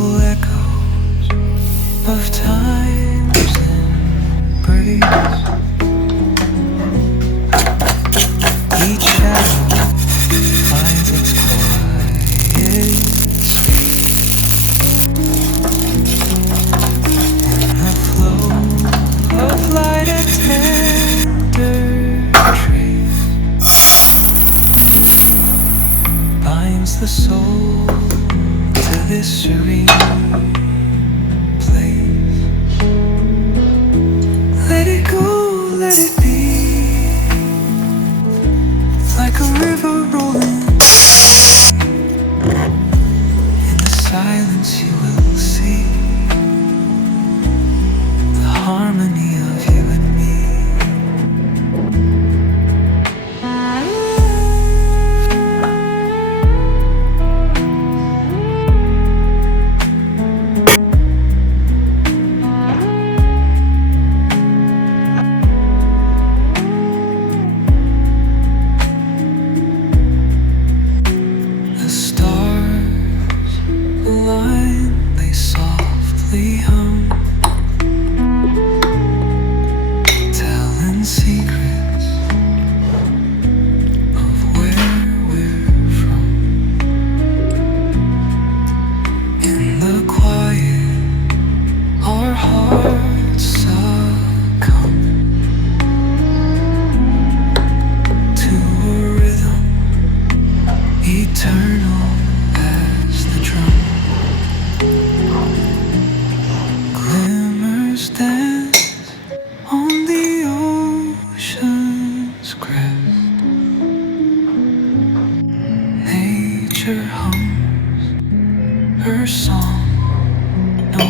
Little echoes of time's embrace. Each shadow finds its quiet space in the flow of light, a tender trace binds the soul to this serene place. Let it go, let it be, like a river rolling. In the silence you will see the harmony of you and me. The stars align, they softly hum, telling secrets of where we're from. In the quiet, our hearts succumb to a rhythm eternal as the drum. Glimmers dance on the ocean's crest. Nature hums her song, no